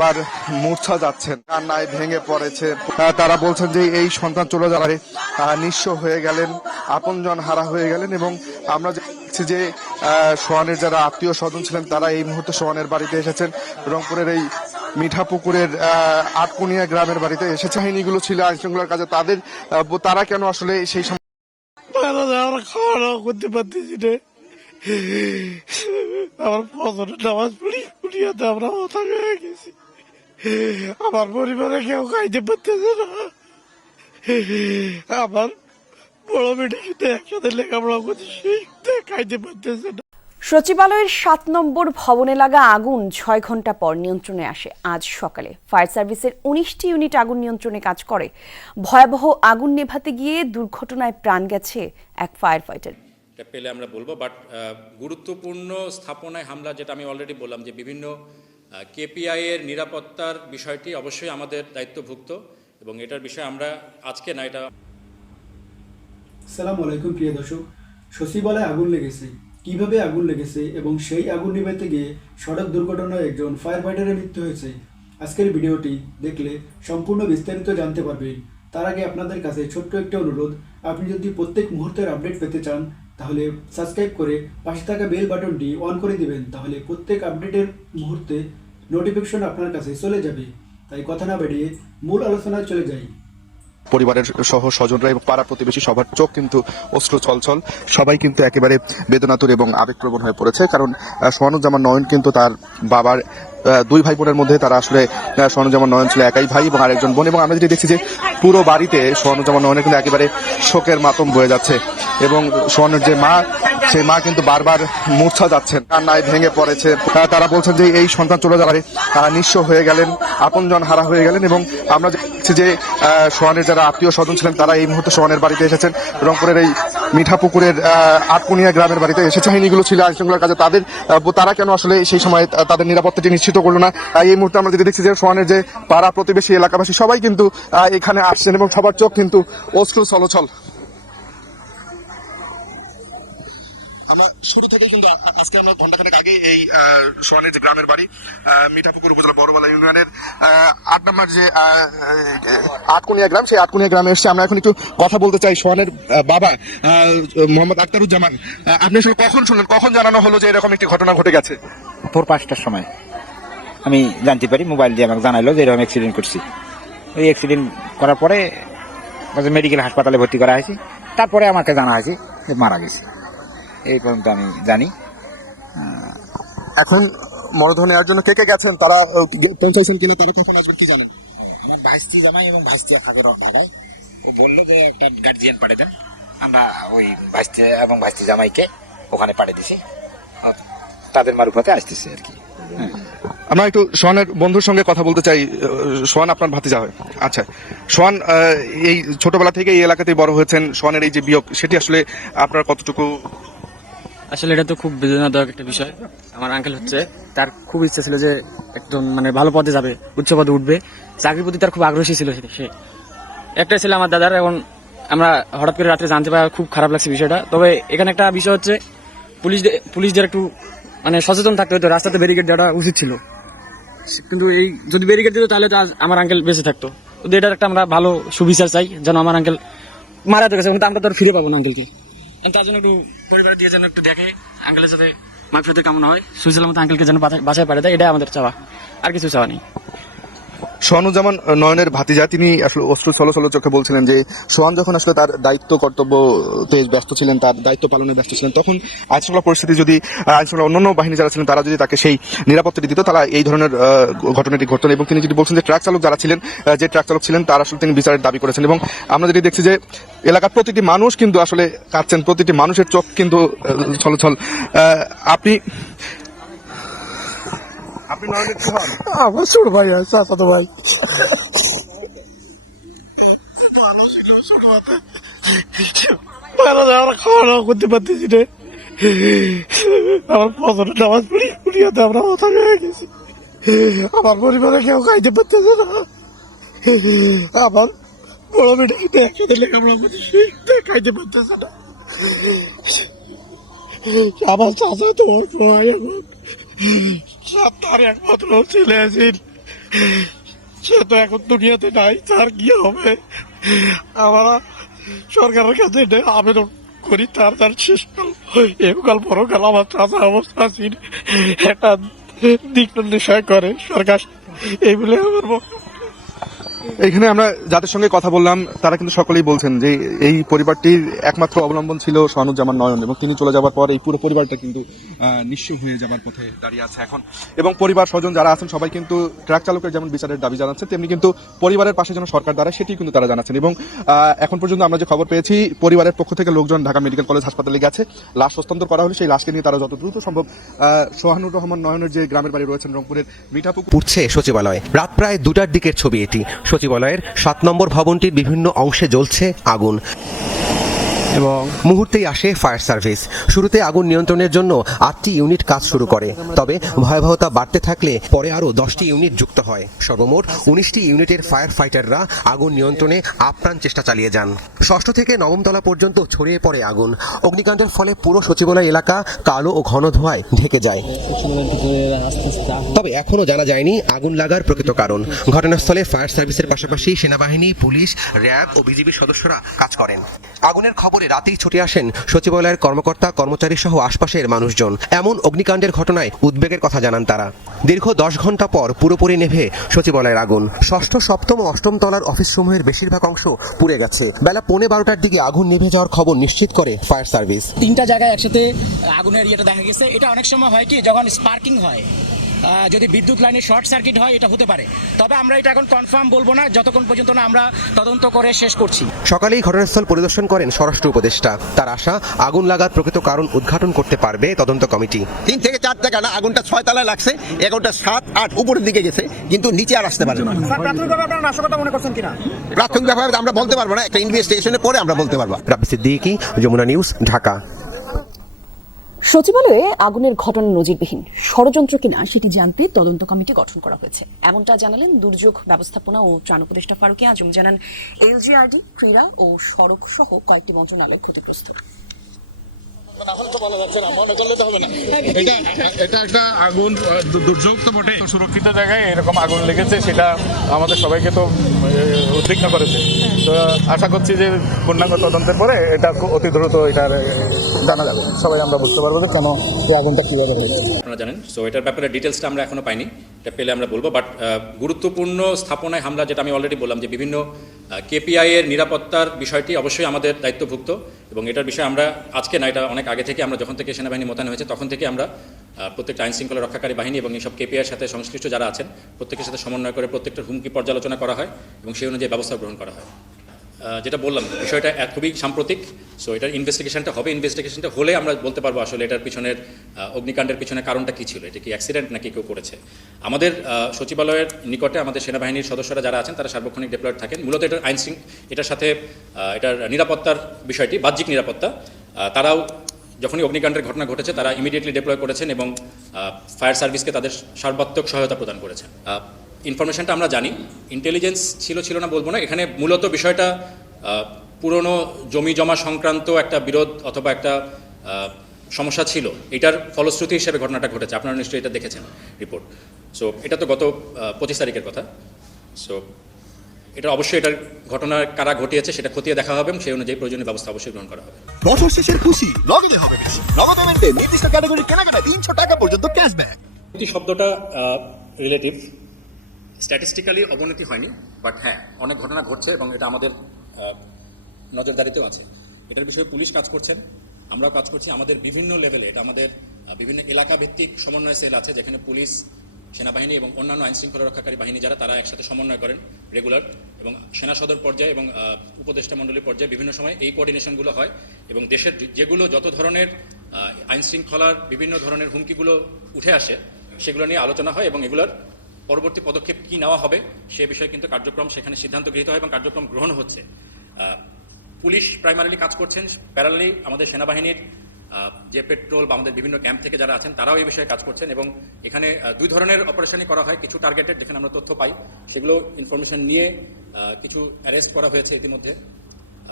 বার মূর্ছা যাচ্ছেন, কান্নায় ভেঙে পড়েছে। তারা বলছেন যে এই সন্তান চলে যাওয়ারে নিঃস্ব হয়ে গেলেন, আপনজন হারা হয়ে গেলেন। এবং আমরা দেখছি যে সোহানের যারা আত্মীয় স্বজন ছিলেন তারা এই মুহূর্তে সোহানের বাড়িতে এসেছেন। রংপুরের এই মিঠাপুকুরের আটকুনিয়া গ্রামের বাড়িতে এসেছে। বাহিনীগুলো ছিল আইন শৃঙ্খলার কাজে, তারা কেন আসলে সেই সময় আমরা খাওয়া দাওয়া করতে পারতেছি না। আমার ফজরের নামাজ পুড়িয়াতে আমরা মাথা হয়ে গেছি। আমার পরিবারে কেউ খাইতে পারতেছে না। আমার বড় মেয়েটা কিন্তু একসাথে লেখাপড়া করছে, সেই খাইতে পারতেছে না। সচিবালয়ের ৭ নম্বর ভবনে লাগা আগুন ৬ ঘন্টা পর নিয়ন্ত্রণে আসে আজ সকালে। ফায়ার সার্ভিসের ১৯টি ইউনিট আগুন নিয়ন্ত্রণে কাজ করে। ভয়াবহ আগুন নেভাতে গিয়ে দুর্ঘটনায় প্রাণ গেছে এক ফায়ার ফাইটার। পেলে আমরা বলবো, বাট গুরুত্বপূর্ণ স্থাপনায় হামলা, যেটা আমি অলরেডি বললাম যে বিভিন্ন কেপিআই এর নিরাপত্তার বিষয়টি অবশ্যই আমাদের দায়িত্বভুক্ত, এবং এটার বিষয়ে আমরা আজকে না এটা। আসসালামু আলাইকুম প্রিয় দর্শক, সচিবালয়ে আগুন লেগেছে, কিভাবে আগুন লেগেছে এবং সেই আগুন নিভাতে গিয়ে সড়ক দুর্ঘটনায় একজন ফায়ার ফাইটারের মৃত্যু হয়েছে। আজকের ভিডিওটি দেখলে সম্পূর্ণ বিস্তারিত জানতে পারবেন। তার আগে আপনাদের কাছে ছোট্ট একটা অনুরোধ, আপনি যদি প্রত্যেক মুহূর্তের আপডেট পেতে চান তাহলে সাবস্ক্রাইব করে পাশে থাকা বেল বাটনটি অন করে দিবেন, তাহলে প্রত্যেক আপডেটের মুহূর্তে নোটিফিকেশন আপনার কাছে চলে যাবে। তাই কথা না বাড়িয়ে মূল আলোচনায় চলে যাই। পরিবারের সহ স্বজনরা এবং পাড়া প্রতিবেশী সবার চোখ কিন্তু অশ্রু ছলছল। সবাই কিন্তু একেবারে বেদনাতুর এবং আবেগপ্রবণ হয়ে পড়েছে। কারণ সোহানুজ্জামান নয়ন কিন্তু তার বাবার দুই ভাই বোনের মধ্যে তারা আসলে সোহানুজ্জামান নয়ন ছিল একাই ভাই এবং আরেকজন বোন। এবং আমরা যেটি দেখছি যে পুরো বাড়িতে সোহানুজ্জামান নয়নের কিন্তু একেবারে শোকের মাতম বয়ে যাচ্ছে। এবং সোহানের যে মা, সেই মা কিন্তু বারবার মূর্ছা যাচ্ছেন, কান্নায় ভেঙে পড়েছে। তারা বলছেন যে এই সন্তান চলে যাওয়ারে নিঃস্ব হয়ে গেলেন, আপনজন হারা হয়ে গেলেন। এবং আমরা দেখছি যে সোহানের যারা আত্মীয় স্বজন ছিলেন তারা এই মুহূর্তে সোহানের বাড়িতে এসেছেন। রংপুরের এই মিঠাপুকুরের আটকুনিয়া গ্রামের বাড়িতে এসেছে। বাহিনীগুলো ছিল আইন শৃঙ্খলার কাজে, তারা কেন আসলে সেই সময় তাদের নিরাপত্তাটি নিশ্চিত করলো না। এই মুহূর্তে আমরা যেটি দেখছি যে সোহানের যে পাড়া প্রতিবেশী এলাকাবাসী সবাই কিন্তু এখানে আসছেন এবং সবার চোখ কিন্তু অশ্রু ছলছল। আমরা শুরু থেকে কিন্তু আজকে আমরা ঘন্টাখানেক আগে এই সোহানের যে গ্রামের বাড়ি মিঠাপুকুর উপজেলা বড়বালা ইউনিয়নের ৮ নম্বর যে আটকুনিয়া গ্রাম, সেই আটকুনিয়া গ্রামে এসেছে। আমরা এখন একটু কথা বলতে চাই সোহানের বাবা মোহাম্মদ আখতারুজ্জামান। আপনি আসলে কখন শুনলেন, কখন জানানো হলো যে এরকম একটি ঘটনা ঘটে গেছে? ভোর ৫টার সময় আমি জানতে পারি, মোবাইল দিয়ে আমাকে জানাইলো যে এরকম অ্যাক্সিডেন্ট করছি। ওই অ্যাক্সিডেন্ট করার পরে মেডিকেল হাসপাতালে ভর্তি করা হয়েছে। তারপরে আমাকে জানা হয়েছে যে মারা গেছে। এই পর্যন্ত আমি জানি। এখন মরদেহ নেওয়ার জন্য কে কে গেছেন, তারা পৌঁছাইছেন কিনা, তারা কখন আসবেন কি জানেন? আমার ভাইস্তি জামাই এবং ভাইস্তি থাকে ঢাকায়। ও বললো যে একটা গার্জিয়ান পাঠিয়ে দেন। আমরা ওই ভাইস্তি এবং ভাইস্তি জামাইকে ওখানে পাঠিয়ে দিছি, তাদের মারুফতে আসতেছে আর কি। আমরা একটু সোহানের বন্ধুর সঙ্গে কথা বলতে চাই। সোহান আপনার ভাতিজা হয়? আচ্ছা সোহান, এই ছোটবেলা থেকে এই এলাকাতেই বড় হয়েছেন, সোহানের এই যে বিয়োগ সেটি আসলে আপনার কতটুকু? আসলে এটা তো খুব বেদনাদায়ক একটা বিষয়। আমার আঙ্কেল হচ্ছে, তার খুব ইচ্ছা ছিল যে একদম মানে ভালো পদে যাবে, উচ্চ পদে উঠবে, চাকরির প্রতি তার খুব আগ্রহী ছিল সে। একটাই ছিল আমার দাদার। এখন আমরা হঠাৎ করে রাত্রে জানতে পারা খুব খারাপ লাগছে বিষয়টা। তবে এখানে একটা বিষয় হচ্ছে পুলিশদের একটু মানে সচেতন থাকতে হতো, রাস্তাতে ব্যারিকেড দেওয়াটা উচিত ছিল। কিন্তু এই যদি ব্যারিকেড দিত তাহলে তো আমার আঙ্কেল বেঁচে থাকতো। তো এটার একটা আমরা ভালো সুবিচার চাই, যেন আমার আঙ্কেল মারা গেছে, কিন্তু আমরা তো ফিরে পাবো না আঙ্কেলকে। তার জন্য একটু পরিবার দিয়ে যেন একটু দেখে, আঙ্কেলের সাথে মাগফিরাতের কামনা হয়, সুইজারল্যান্ড মতো আঙ্কেলকে যেন বাসায় পাঠিয়ে দেয়, এটাই আমাদের চাওয়া, আর কিছু চাওয়া নেই। সোহানুজ্জামান নয়নের ভাতিজা তিনি আসলে অশ্রু ছলছল চোখে বলছিলেন যে সোহান যখন আসলে তার দায়িত্ব কর্তব্যতে ব্যস্ত ছিলেন, তার দায়িত্ব পালনে ব্যস্ত ছিলেন, তখন আইনশৃঙ্খলা পরিস্থিতি যদি আইনশৃঙ্খলা অন্যান্য বাহিনী যারা ছিলেন তারা যদি তাকে সেই নিরাপত্তাটি দিত, তারা এই ধরনের ঘটনাটি ঘটত না। এবং তিনি যদি বলছেন যে ট্রাক চালক যারা ছিলেন, যে ট্রাক চালক ছিলেন, তার আসলে তিনি বিচারের দাবি করেছেন। এবং আমরা যেটি দেখছি যে এলাকার প্রতিটি মানুষ কিন্তু আসলে কাঁদছেন, প্রতিটি মানুষের চোখ কিন্তু ছলছল। আপনি নয়নের কি হন? আমার ছোট ভাই আছে, চাচাতো ভাই। ভালো ছিল ছোট হাতে, আমরা খাওয়া দাওয়া করতে পারতেছি না। আমার ফজরের নামাজ পুড়িয়াতে আমরা মাথা হয়ে গেছি। আমার পরিবারে কেউ খাইতে পারতেছে না। আমার বড় মেয়েটা কিন্তু একসাথে লেখাপড়া করছে, সেই খাইতে পারতেছে না। আমার চাচা তো ওর ভাই, এখন তার একমাত্র ছেলে আছে, সে তো এখন দুনিয়াতে নাই, তার কি হবে? আমরা সরকারের কাছে এটা আবেদন করি, তার শেষকাল একাল পরকাল আমার চাচা অবস্থা আছে, একটা দিক নির্দেশনা করে সরকার, এই বলে আমার বক্তব্য। এখানে আমরা যাদের সঙ্গে কথা বললাম তারা কিন্তু সকলেই বলছেন যে এই পরিবারটির একমাত্র অবলম্বন ছিল সোহানুজ্জামান নয়ন, এবং তিনি চলে যাওয়ার পর এই পুরো পরিবারটা কিন্তু নিঃস্ব হয়ে যাবার পথে দাঁড়িয়ে আছে এখন। এবং পরিবার স্বজন যারা আছেন সবাই কিন্তু ট্রাক চালকের যেমন বিচারের দাবি জানাচ্ছে, তেমনি কিন্তু পরিবারের পাশে যেন সরকার দাঁড়ায় সেটি কিন্তু তারা জানাচ্ছেন। এবং এখন পর্যন্ত আমরা যে খবর পেয়েছি, পরিবারের পক্ষ থেকে লোকজন ঢাকা মেডিকেল কলেজ হাসপাতালে গেছে, লাশ হস্তান্তর করা হলে সেই লাশকে নিয়ে তারা যত দ্রুত সম্ভব সোহানুর রহমান নয়নের যে গ্রামের বাড়ি রয়েছেন রংপুরের মিঠাপুকুর পুড়ছে সচিবালয়। রাত প্রায় 2টার দিকের ছবি এটি। সচিবালয়ের 7 নম্বর ভবনটির বিভিন্ন অংশে জ্বলছে আগুন এবং মুহূর্তেই আসে ফায়ার সার্ভিস। শুরুতে আগুন নিয়ন্ত্রণের জন্য 8টি ইউনিট কাজ শুরু করে, তবে ভয়াবহতা বাড়তে থাকলে পরে আরও 10টি ইউনিট যুক্ত হয়। সর্বমোট 19টি ইউনিটের ফায়ার ফাইটাররা আগুন নিয়ন্ত্রণে আপ্রাণ চেষ্টা চালিয়ে যান। 6ষ্ঠ থেকে 9ম তলা পর্যন্ত ছড়িয়ে পড়ে আগুন। অগ্নিকাণ্ডের ফলে পুরো সচিবালয় এলাকা কালো ও ঘন ধোঁয়ায় ঢেকে যায়। তবে এখনও জানা যায়নি আগুন লাগার প্রকৃত কারণ। ঘটনাস্থলে ফায়ার সার্ভিসের পাশাপাশি সেনাবাহিনী, পুলিশ, র্যাব ও বিজিবির সদস্যরা কাজ করেন। আগুনের খবরে রাতেই ছুটে আসেন সচিবালয়ের কর্মকর্তা, কর্মচারী সহ আশপাশের মানুষজন। এমন অগ্নিকাণ্ডের ঘটনায় উদ্বেগের কথা জানান তারা। দীর্ঘ 10 ঘন্টা পর পুরোপুরি নেভে সচিবালয়ের আগুন। 6ষ্ঠ, 7ম ও 8ম তলার অফিসসমূহের বেশিরভাগ অংশ পুড়ে গেছে। বেলা 11:15টার দিকে আগুন নিভে যাওয়ার খবর নিশ্চিত করে ফায়ার সার্ভিস। 3টা জায়গায় একসাথে আগুনের ইয়েটা দেখা গেছে। এটা অনেক সময় হয় কি, যখন স্পার্কিং হয়, যদি বিদ্যুৎ লাইনে শর্ট সার্কিট হয়, এটা হতে পারে। তবে আমরা এটা এখন কনফার্ম বলবো না যতক্ষণ পর্যন্ত না আমরা তদন্ত করে শেষ করছি। সকালেই ঘটনাস্থল পরিদর্শন করেন স্বরাষ্ট্র উপদেষ্টা। তার আশা, আগুন লাগার প্রকৃত কারণ উদ্ঘাটন করতে পারবে তদন্ত কমিটি। 3 থেকে 4 টাকা না, আগুনটা 6 তলায় লাগছে, এগারোটা 7, 8 উপরের দিকে গেছে, কিন্তু নিচে আর আসতে পারে না। প্রাথমিকভাবে আপনারা নাশকতা মনে করছেন কিনা? প্রাথমিকভাবে আমরা বলতে পারবো না, একটা ইনভেস্টিগেশনের পরে আমরা বলতে পারবো। রাব্বি সিদ্দিকী, যমুনা নিউজ, ঢাকা। সচিবালয়ে আগুনের ঘটনা নজিরবিহীন ষড়যন্ত্র কিনা সেটি জানতে তদন্ত কমিটি গঠন করা হয়েছে, এমনটা জানালেন দুর্যোগ ব্যবস্থাপনা ও ত্রাণ উপদেষ্টা ফারুকী আজম। জানান, এলজিআরডি, ক্রীড়া ও সড়ক সহ কয়েকটি মন্ত্রণালয় ক্ষতিগ্রস্ত। এটা একটা আগুন দুর্যোগ তো বটে, সুরক্ষিত জায়গায় এরকম আগুন লেগেছে, সেটা আমাদের সবাইকে তো উদ্বিগ্ন করেছে। তো আশা করছি যে পূর্ণাঙ্গ তদন্তের পরে এটা অতি দ্রুত এটার জানা যাবে, সবাই আমরা বুঝতে পারবো যে কেন এই আগুনটা কিভাবে হয়েছে। আপনারা জানেন, সো এটার ব্যাপারে ডিটেলসটা আমরা এখনো পাইনি, এটা পেলে আমরা বলবো। বাট গুরুত্বপূর্ণ স্থাপনায় হামলা, যেটা আমি অলরেডি বললাম যে বিভিন্ন কেপিআই এর নিরাপত্তার বিষয়টি অবশ্যই আমাদের দায়িত্বভুক্ত, এবং এটার বিষয়ে আমরা আজকে না, এটা অনেক আগে থেকে, আমরা যখন থেকে সেনাবাহিনী মোতায়েন হয়েছে তখন থেকে আমরা প্রত্যেকটা আইন শৃঙ্খলা রক্ষাকারী বাহিনী এবং এইসব কেপিআইয়ের সাথে সংশ্লিষ্ট যারা আছেন প্রত্যেকের সাথে সমন্বয় করে প্রত্যেকটা হুমকি পর্যালোচনা করা হয় এবং সেই অনুযায়ী ব্যবস্থা গ্রহণ করা হয়। যেটা বললাম, বিষয়টা খুবই সাম্প্রতিক। সো এটার ইনভেস্টিগেশনটা হবে, ইনভেস্টিগেশনটা হলে আমরা বলতে পারবো আসলে এটার পিছনের অগ্নিকাণ্ডের পিছনে কারণটা কী ছিল, এটা কি অ্যাক্সিডেন্ট নাকি কেউ করেছে। আমাদের সচিবালয়ের নিকটে আমাদের সেনাবাহিনীর সদস্যরা যারা আছেন তারা সার্বক্ষণিক ডেপ্লয়েড থাকেন। মূলত এটার এটার সাথে এটার নিরাপত্তার বিষয়টি, বাহ্যিক নিরাপত্তা, তারাও যখনই অগ্নিকাণ্ডের ঘটনা ঘটেছে তারা ইমিডিয়েটলি ডেপ্লয় করেছেন এবং ফায়ার সার্ভিসকে তাদের সর্বাত্মক সহায়তা প্রদান করেছেন। ইনফরমেশনটা আমরা জানি, ইন্টেলিজেন্স ছিল না বলবো না, এখানে মূলত বিষয়টা পুরনো জমি জমা সংক্রান্ত একটা বিরোধ অথবা একটা সমস্যা ছিল, এটার ফলশ্রুতি হিসেবে ঘটনাটা ঘটেছে। আপনারা নিশ্চয়ই এটা দেখেছেন রিপোর্ট। সো এটা তো গত 25 তারিখের কথা। সো এটা অবশ্যই এটার ঘটনা কারা ঘটিয়েছে সেটা খতিয়ে দেখা হবে এবং সেই অনুযায়ী প্রয়োজনীয় ব্যবস্থা অবশ্যই গ্রহণ করা হবে। বছর শেষের খুশি নগদে হবে খুশি। নগদ পেমেন্টে নির্দিষ্ট ক্যাটাগরির কেনাকাটা 300 টাকা পর্যন্ত ক্যাশব্যাক। এই শব্দটা রিলেটিভ, স্ট্যাটিস্টিক্যালি অবনতি হয়নি, বাট হ্যাঁ অনেক ঘটনা ঘটছে এবং এটা আমাদের নজরদারিতেও আছে। এটার বিষয়ে পুলিশ কাজ করছেন, আমরাও কাজ করছি আমাদের বিভিন্ন লেভেলে। এটা আমাদের বিভিন্ন এলাকা ভিত্তিক সমন্বয় সেল আছে, যেখানে পুলিশ, সেনাবাহিনী এবং অন্যান্য আইন শৃঙ্খলা রক্ষাকারী বাহিনী যারা তারা একসাথে সমন্বয় করেন রেগুলার, এবং সেনা সদর পর্যায়ে এবং উপদেষ্টা মণ্ডলী পর্যায়ে বিভিন্ন সময় এই কোঅর্ডিনেশনগুলো হয় এবং দেশের যেগুলো যত ধরনের আইন শৃঙ্খলার বিভিন্ন ধরনের হুমকিগুলো উঠে আসে সেগুলো নিয়ে আলোচনা হয় এবং এগুলোর পরবর্তী পদক্ষেপ কী নেওয়া হবে সে বিষয়ে কিন্তু কার্যক্রম সেখানে সিদ্ধান্ত গৃহীত হয় এবং কার্যক্রম গ্রহণ হচ্ছে। পুলিশ প্রাইমারিলি কাজ করছেন, প্যারালালি আমাদের সেনাবাহিনীর যে পেট্রোল বা আমাদের বিভিন্ন ক্যাম্প থেকে যারা আছেন তারাও এই বিষয়ে কাজ করছেন এবং এখানে 2 ধরনের অপারেশনই করা হয়। কিছু টার্গেটেড, যেখানে আমরা তথ্য পাই সেগুলো ইনফরমেশন নিয়ে কিছু অ্যারেস্ট করা হয়েছে ইতিমধ্যে।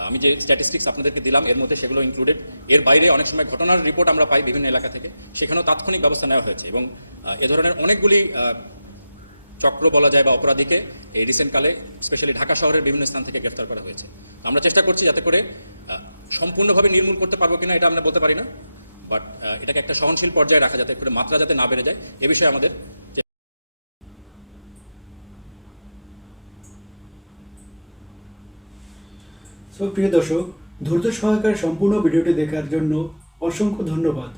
আমি যে স্ট্যাটিস্টিক্স আপনাদেরকে দিলাম এর মধ্যে সেগুলো ইনক্লুডেড। এর বাইরে অনেক সময় ঘটনার রিপোর্ট আমরা পাই বিভিন্ন এলাকা থেকে, সেখানেও তাৎক্ষণিক ব্যবস্থা নেওয়া হয়েছে এবং এ ধরনের অনেকগুলি চক্র বলা যায় বা অপরাধীকে এই রিসেন্ট কালে স্পেশালি ঢাকা শহরের বিভিন্ন স্থান থেকে গ্রেফতার করা হয়েছে। আমরা চেষ্টা করছি যাতে করে সম্পূর্ণভাবে নির্মূল করতে পারবো কিনা এটা আমরা বলতে পারি না, বাট এটাকে একটা সহনশীল পর্যায়ে রাখা যাতে করে মাত্রা যাতে না বেড়ে যায় এ বিষয়ে আমাদের প্রিয় দর্শক, ধৈর্য সহকারে সম্পূর্ণ ভিডিওটি দেখার জন্য অসংখ্য ধন্যবাদ।